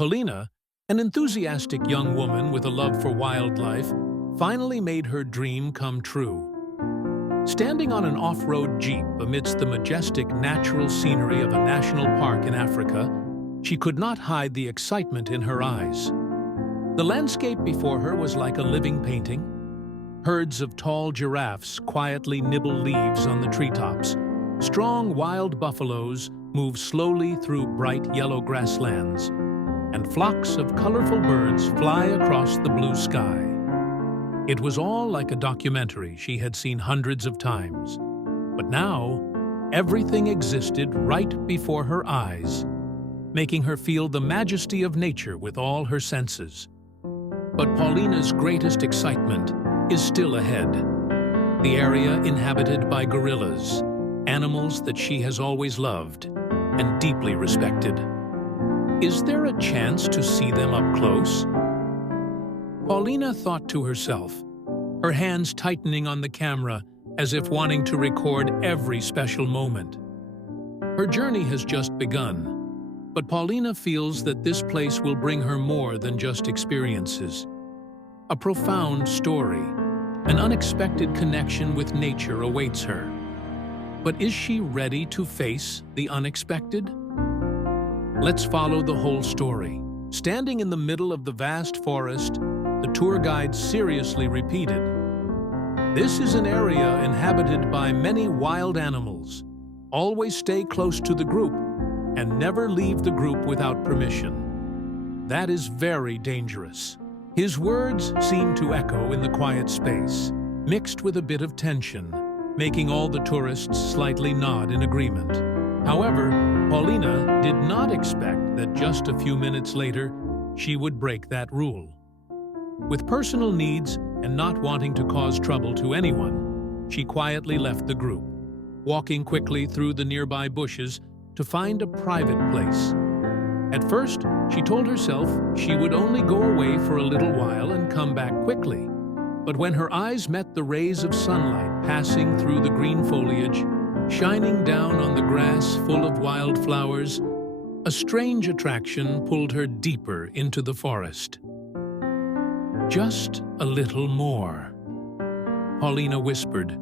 Paulina, an enthusiastic young woman with a love for wildlife, finally made her dream come true. Standing on an off-road jeep amidst the majestic natural scenery of a national park in Africa, she could not hide the excitement in her eyes. The landscape before her was like a living painting. Herds of tall giraffes quietly nibble leaves on the treetops. Strong wild buffaloes move slowly through bright yellow grasslands, and flocks of colorful birds fly across the blue sky. It was all like a documentary she had seen hundreds of times. But now, everything existed right before her eyes, making her feel the majesty of nature with all her senses. But Paulina's greatest excitement is still ahead. The area inhabited by gorillas, animals that she has always loved and deeply respected. Is there a chance to see them up close? Paulina thought to herself, her hands tightening on the camera as if wanting to record every special moment. Her journey has just begun, but Paulina feels that this place will bring her more than just experiences. A profound story, an unexpected connection with nature awaits her. But is she ready to face the unexpected? Let's follow the whole story. Standing in the middle of the vast forest, the tour guide seriously repeated, "This is an area inhabited by many wild animals. Always stay close to the group and never leave the group without permission. That is very dangerous." His words seemed to echo in the quiet space, mixed with a bit of tension, making all the tourists slightly nod in agreement. However, Paulina did not expect that just a few minutes later, she would break that rule. With personal needs and not wanting to cause trouble to anyone, she quietly left the group, walking quickly through the nearby bushes to find a private place. At first, she told herself she would only go away for a little while and come back quickly. But when her eyes met the rays of sunlight passing through the green foliage, shining down on the grass full of wildflowers, a strange attraction pulled her deeper into the forest. "Just a little more," Paulina whispered,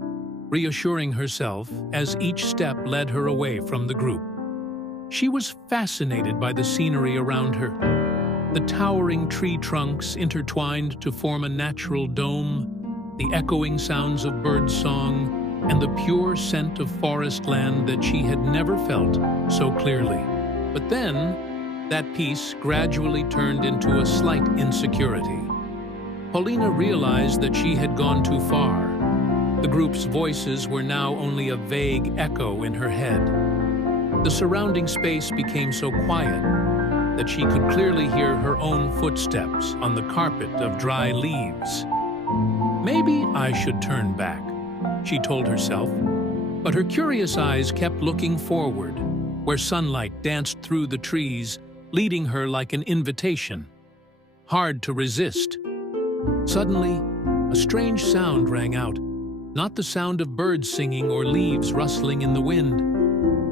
reassuring herself as each step led her away from the group. She was fascinated by the scenery around her. The towering tree trunks intertwined to form a natural dome, the echoing sounds of birdsong, and the pure scent of forest land that she had never felt so clearly. But then, that peace gradually turned into a slight insecurity. Paulina realized that she had gone too far. The group's voices were now only a vague echo in her head. The surrounding space became so quiet that she could clearly hear her own footsteps on the carpet of dry leaves. "Maybe I should turn back," she told herself, but her curious eyes kept looking forward, where sunlight danced through the trees, leading her like an invitation. Hard to resist. Suddenly, a strange sound rang out, not the sound of birds singing or leaves rustling in the wind.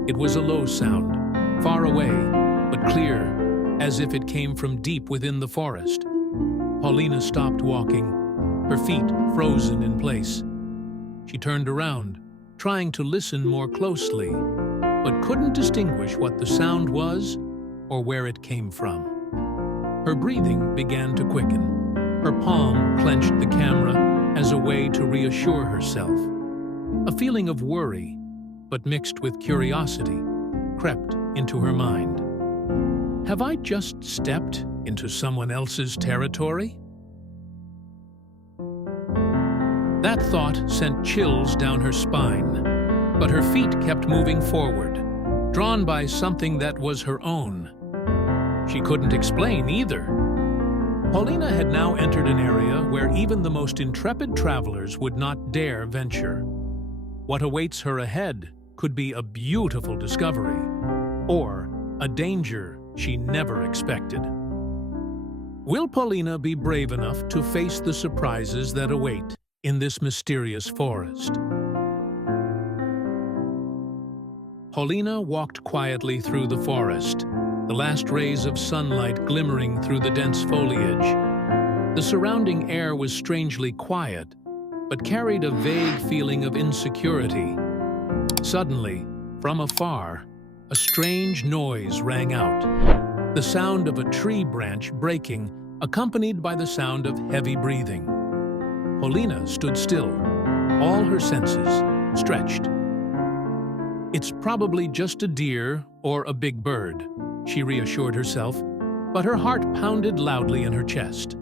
It was a low sound, far away, but clear, as if it came from deep within the forest. Paulina stopped walking, her feet frozen in place. She turned around, trying to listen more closely, but couldn't distinguish what the sound was or where it came from. Her breathing began to quicken. Her palm clenched the camera as a way to reassure herself. A feeling of worry, but mixed with curiosity, crept into her mind. Have I just stepped into someone else's territory? That thought sent chills down her spine, but her feet kept moving forward, drawn by something that was her own. She couldn't explain either. Paulina had now entered an area where even the most intrepid travelers would not dare venture. What awaits her ahead could be a beautiful discovery, or a danger she never expected. Will Paulina be brave enough to face the surprises that await in this mysterious forest? Paulina walked quietly through the forest, the last rays of sunlight glimmering through the dense foliage. The surrounding air was strangely quiet, but carried a vague feeling of insecurity. Suddenly, from afar, a strange noise rang out, the sound of a tree branch breaking, accompanied by the sound of heavy breathing. Paulina stood still, all her senses stretched. "It's probably just a deer or a big bird," she reassured herself, but her heart pounded loudly in her chest.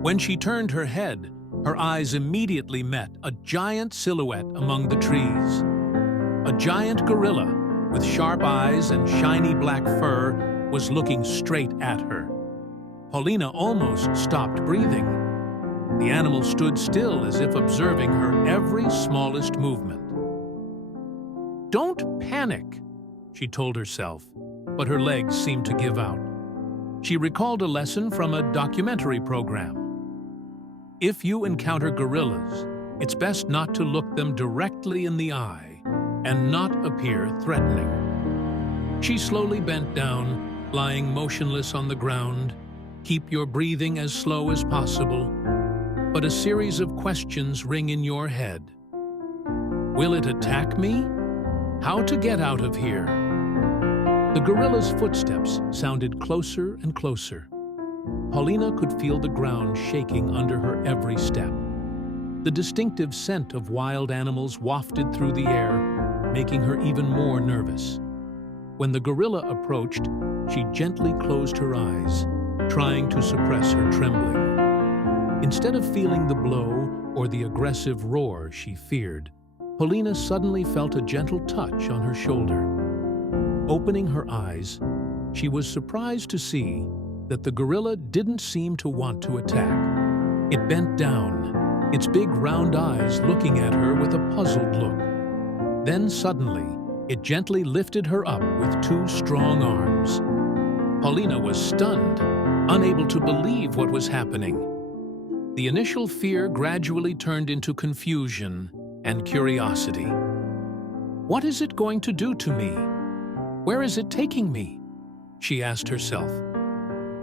When she turned her head, her eyes immediately met a giant silhouette among the trees. A giant gorilla, with sharp eyes and shiny black fur, was looking straight at her. Paulina almost stopped breathing. The animal stood still as if observing her every smallest movement. "Don't panic," she told herself, but her legs seemed to give out. She recalled a lesson from a documentary program. If you encounter gorillas, it's best not to look them directly in the eye and not appear threatening. She slowly bent down, lying motionless on the ground. Keep your breathing as slow as possible, but a series of questions ring in your head. Will it attack me? How to get out of here? The gorilla's footsteps sounded closer and closer. Paulina could feel the ground shaking under her every step. The distinctive scent of wild animals wafted through the air, making her even more nervous. When the gorilla approached, she gently closed her eyes, trying to suppress her trembling. Instead of feeling the blow or the aggressive roar she feared, Paulina suddenly felt a gentle touch on her shoulder. Opening her eyes, she was surprised to see that the gorilla didn't seem to want to attack. It bent down, its big round eyes looking at her with a puzzled look. Then suddenly, it gently lifted her up with two strong arms. Paulina was stunned, unable to believe what was happening. The initial fear gradually turned into confusion and curiosity. What is it going to do to me? Where is it taking me? She asked herself.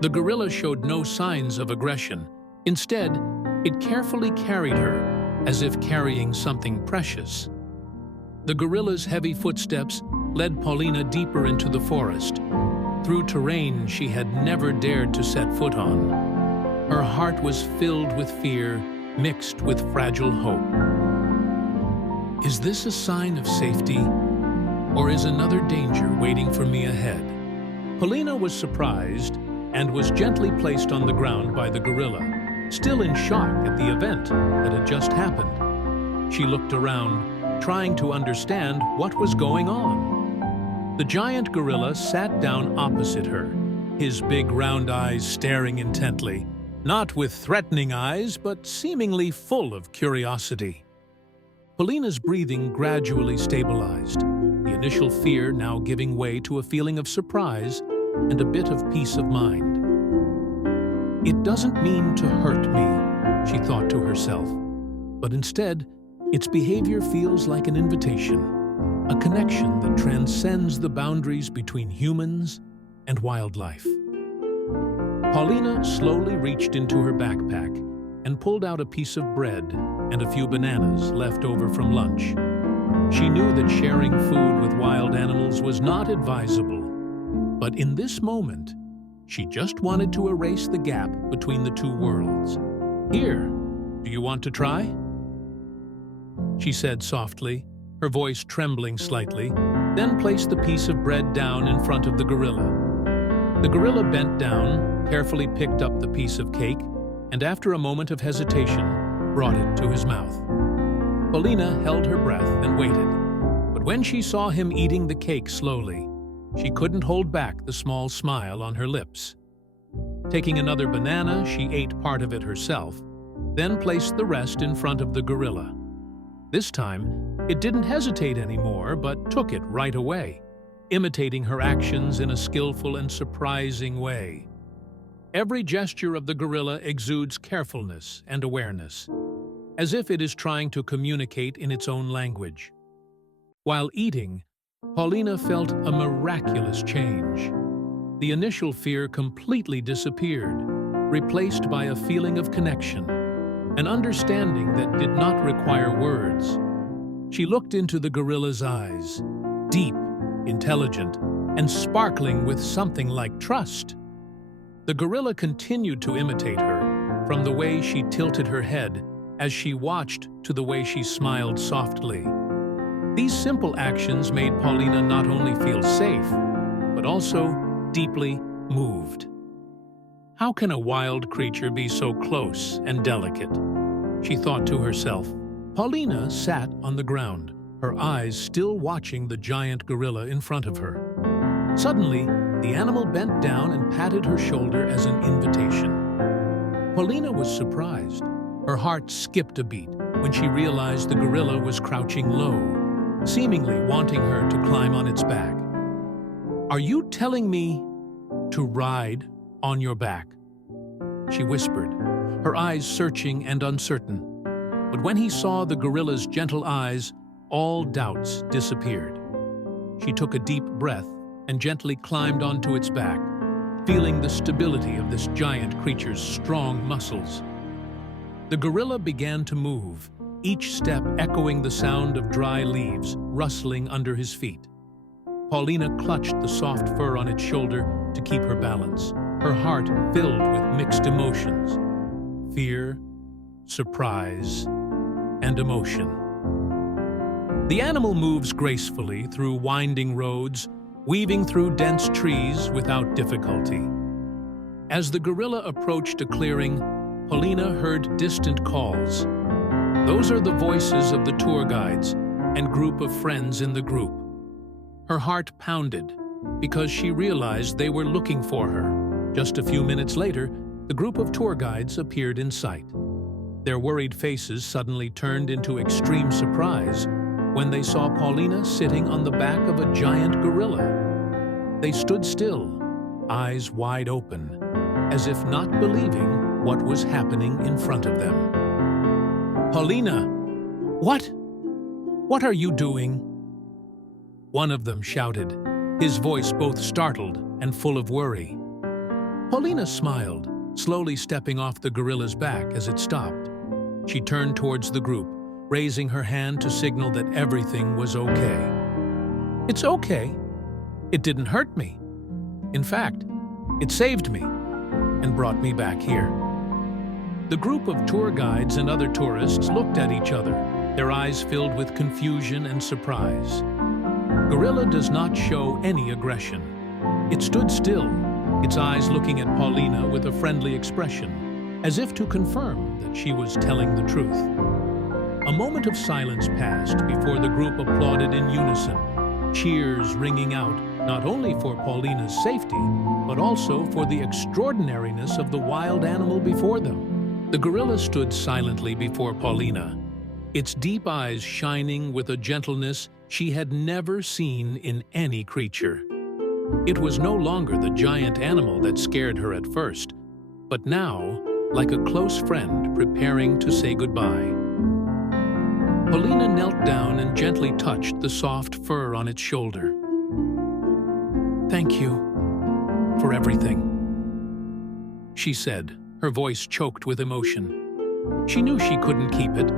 The gorilla showed no signs of aggression. Instead, it carefully carried her, as if carrying something precious. The gorilla's heavy footsteps led Paulina deeper into the forest, through terrain she had never dared to set foot on. Her heart was filled with fear, mixed with fragile hope. Is this a sign of safety, or is another danger waiting for me ahead? Paulina was surprised and was gently placed on the ground by the gorilla, still in shock at the event that had just happened. She looked around, trying to understand what was going on. The giant gorilla sat down opposite her, his big round eyes staring intently, not with threatening eyes, but seemingly full of curiosity. Paulina's breathing gradually stabilized, the initial fear now giving way to a feeling of surprise and a bit of peace of mind. It doesn't mean to hurt me, she thought to herself, but instead, its behavior feels like an invitation, a connection that transcends the boundaries between humans and wildlife. Paulina slowly reached into her backpack and pulled out a piece of bread and a few bananas left over from lunch. She knew that sharing food with wild animals was not advisable, but in this moment, she just wanted to erase the gap between the two worlds. "Here, do you want to try?" she said softly, her voice trembling slightly, then placed the piece of bread down in front of the gorilla. The gorilla bent down, carefully picked up the piece of cake, and after a moment of hesitation, brought it to his mouth. Paulina held her breath and waited, but when she saw him eating the cake slowly, she couldn't hold back the small smile on her lips. Taking another banana, she ate part of it herself, then placed the rest in front of the gorilla. This time, it didn't hesitate anymore, but took it right away, imitating her actions in a skillful and surprising way. Every gesture of the gorilla exudes carefulness and awareness, as if it is trying to communicate in its own language. While eating, Paulina felt a miraculous change. the initial fear completely disappeared, replaced by a feeling of connection, an understanding that did not require words. She looked into the gorilla's eyes, deep, intelligent, and sparkling with something like trust. The gorilla continued to imitate her, from the way she tilted her head as she watched to the way she smiled softly. These simple actions made Paulina not only feel safe, but also deeply moved. How can a wild creature be so close and delicate? She thought to herself. Paulina sat on the ground, her eyes still watching the giant gorilla in front of her. Suddenly, the animal bent down and patted her shoulder as an invitation. Paulina was surprised. Her heart skipped a beat when she realized the gorilla was crouching low, seemingly wanting her to climb on its back. "Are you telling me to ride on your back?" she whispered, her eyes searching and uncertain. But when he saw the gorilla's gentle eyes, all doubts disappeared. She took a deep breath and gently climbed onto its back, feeling the stability of this giant creature's strong muscles. The gorilla began to move, each step echoing the sound of dry leaves rustling under his feet. Paulina clutched the soft fur on its shoulder to keep her balance, her heart filled with mixed emotions: fear, surprise, and emotion. The animal moves gracefully through winding roads, weaving through dense trees without difficulty. As the gorilla approached a clearing, Paulina heard distant calls. Those are the voices of the tour guides and group of friends in the group. Her heart pounded because she realized they were looking for her. Just a few minutes later, the group of tour guides appeared in sight. Their worried faces suddenly turned into extreme surprise when they saw Paulina sitting on the back of a giant gorilla. They stood still, eyes wide open, as if not believing what was happening in front of them. "Paulina, what are you doing?" one of them shouted, his voice both startled and full of worry. Paulina smiled, slowly stepping off the gorilla's back as it stopped. She turned towards the group, raising her hand to signal that everything was okay. "It's okay. It didn't hurt me. In fact, it saved me and brought me back here." The group of tour guides and other tourists looked at each other, their eyes filled with confusion and surprise. Gorilla does not show any aggression. It stood still, its eyes looking at Paulina with a friendly expression, as if to confirm that she was telling the truth. A moment of silence passed before the group applauded in unison, cheers ringing out not only for Paulina's safety, but also for the extraordinariness of the wild animal before them. The gorilla stood silently before Paulina, its deep eyes shining with a gentleness she had never seen in any creature. It was no longer the giant animal that scared her at first, but now, like a close friend preparing to say goodbye. Paulina knelt down and gently touched the soft fur on its shoulder. "Thank you for everything," she said, her voice choked with emotion. She knew she couldn't keep it,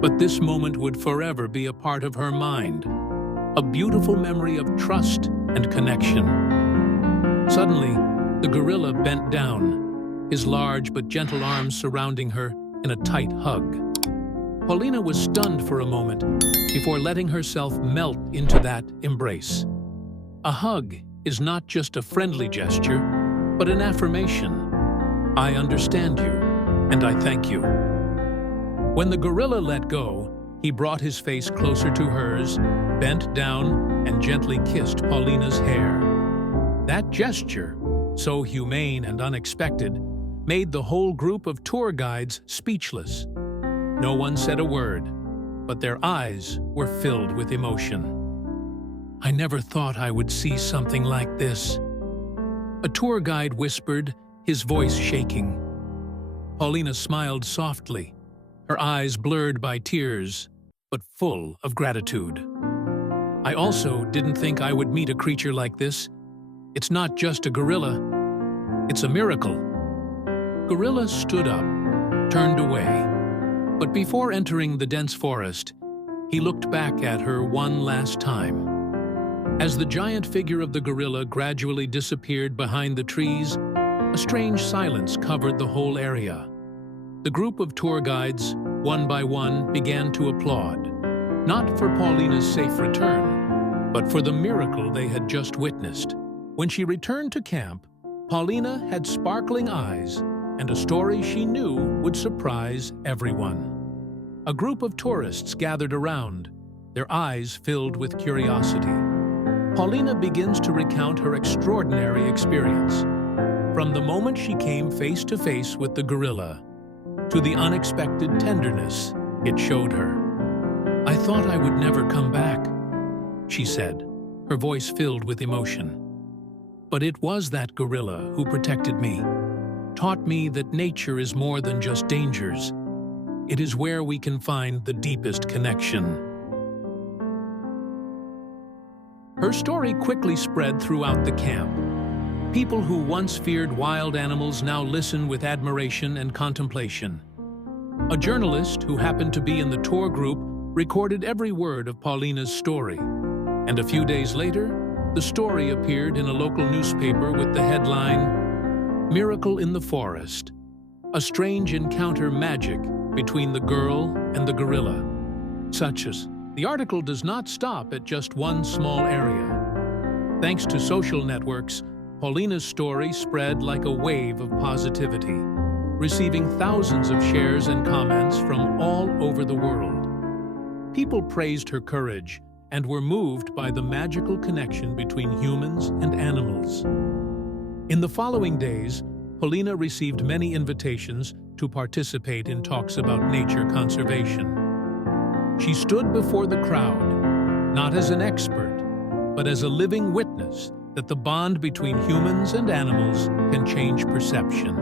but this moment would forever be a part of her mind, a beautiful memory of trust and connection. Suddenly, the gorilla bent down, his large but gentle arms surrounding her in a tight hug. Paulina was stunned for a moment before letting herself melt into that embrace. A hug is not just a friendly gesture, but an affirmation. "I understand you, and I thank you." When the gorilla let go, he brought his face closer to hers, bent down, and gently kissed Paulina's hair. That gesture, so humane and unexpected, made the whole group of tour guides speechless. No one said a word, but their eyes were filled with emotion. "I never thought I would see something like this," a tour guide whispered, his voice shaking. Paulina smiled softly, her eyes blurred by tears, but full of gratitude. "I also didn't think I would meet a creature like this. It's not just a gorilla, it's a miracle." Gorilla stood up, turned away, but before entering the dense forest, he looked back at her one last time. As the giant figure of the gorilla gradually disappeared behind the trees, a strange silence covered the whole area. The group of tour guides, one by one, began to applaud, not for Paulina's safe return, but for the miracle they had just witnessed. When she returned to camp, Paulina had sparkling eyes and a story she knew would surprise everyone. A group of tourists gathered around, their eyes filled with curiosity. Paulina begins to recount her extraordinary experience, from the moment she came face to face with the gorilla, to the unexpected tenderness it showed her. "I thought I would never come back," she said, her voice filled with emotion. "But it was that gorilla who protected me, taught me that nature is more than just dangers. It is where we can find the deepest connection." Her story quickly spread throughout the camp. People who once feared wild animals now listen with admiration and contemplation. A journalist who happened to be in the tour group recorded every word of Paulina's story, and a few days later, the story appeared in a local newspaper with the headline, "Miracle in the Forest, a strange encounter magic between the girl and the gorilla." Such as, the article does not stop at just one small area. Thanks to social networks, Paulina's story spread like a wave of positivity, receiving thousands of shares and comments from all over the world. People praised her courage and were moved by the magical connection between humans and animals. In the following days, Paulina received many invitations to participate in talks about nature conservation. She stood before the crowd, not as an expert, but as a living witness that the bond between humans and animals can change perception.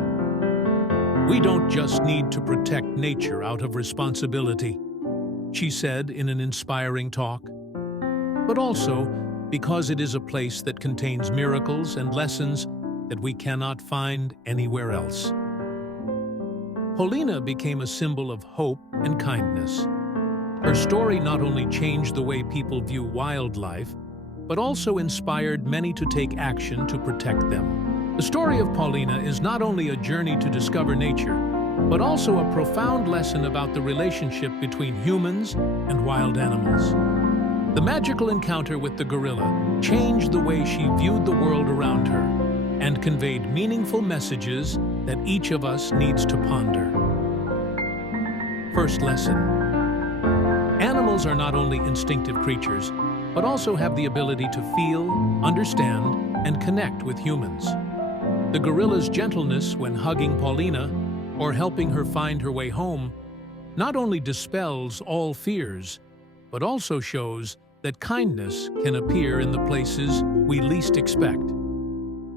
"We don't just need to protect nature out of responsibility," she said in an inspiring talk, "but also because it is a place that contains miracles and lessons that we cannot find anywhere else." Paulina became a symbol of hope and kindness. Her story not only changed the way people view wildlife, but also inspired many to take action to protect them. The story of Paulina is not only a journey to discover nature, but also a profound lesson about the relationship between humans and wild animals. The magical encounter with the gorilla changed the way she viewed the world around her and conveyed meaningful messages that each of us needs to ponder. First lesson: animals are not only instinctive creatures, but also have the ability to feel, understand, and connect with humans. The gorilla's gentleness when hugging Paulina or helping her find her way home not only dispels all fears, but also shows that kindness can appear in the places we least expect.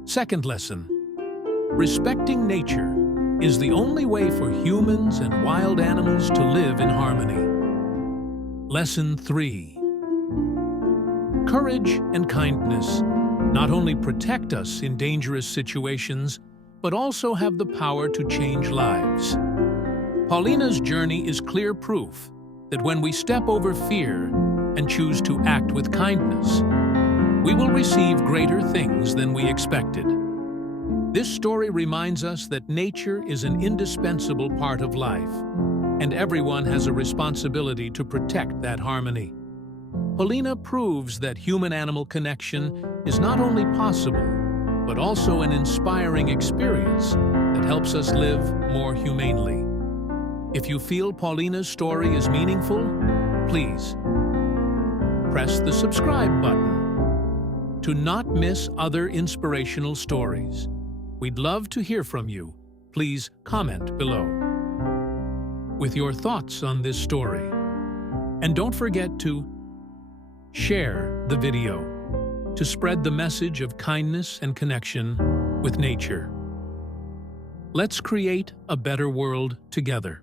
Second lesson: respecting nature is the only way for humans and wild animals to live in harmony. Lesson 3: courage and kindness not only protect us in dangerous situations, but also have the power to change lives. Paulina's journey is clear proof that when we step over fear and choose to act with kindness, we will receive greater things than we expected. This story reminds us that nature is an indispensable part of life, and everyone has a responsibility to protect that harmony. Paulina proves that human-animal connection is not only possible, but also an inspiring experience that helps us live more humanely. If you feel Paulina's story is meaningful, please press the subscribe button to not miss other inspirational stories. We'd love to hear from you. Please comment below with your thoughts on this story. And don't forget to share the video to spread the message of kindness and connection with nature. Let's create a better world together.